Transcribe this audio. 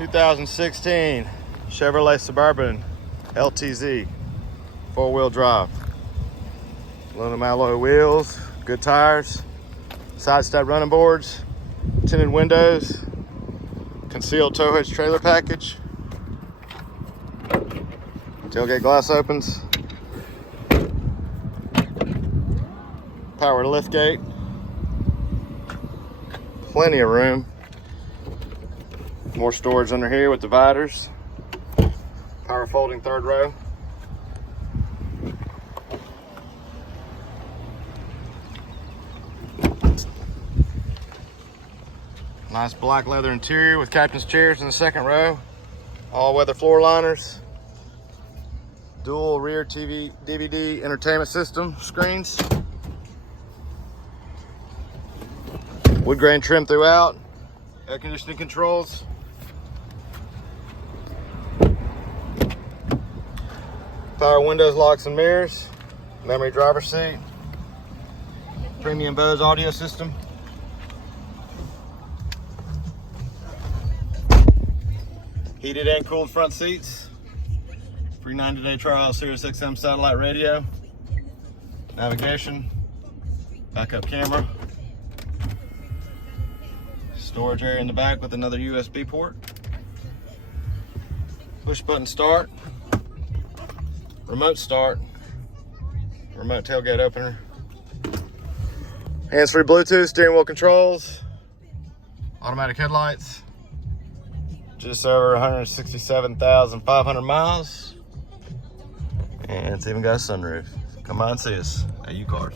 2016 Chevrolet Suburban LTZ, 4-wheel drive. Aluminum alloy wheels, good tires, side step running boards, tinted windows, concealed tow hitch trailer package, tailgate glass opens, power lift gate, plenty of room. More storage under here with dividers, power folding third row. Nice black leather interior with captain's chairs in the second row. All weather floor liners. Dual rear TV, DVD entertainment system screens. Wood grain trim throughout. Air conditioning controls. Power windows, locks and mirrors. Memory driver seat. Premium Bose audio system. Heated and cooled front seats. Free 90-day trial, Sirius XM satellite radio. Navigation. Backup camera. Storage area in the back with another USB port. Push button start. Remote start. Remote tailgate opener. Hands-free Bluetooth, steering wheel controls. Automatic headlights. Just over 167,500 miles. And it's even got a sunroof. Come on and see us at Cupholders.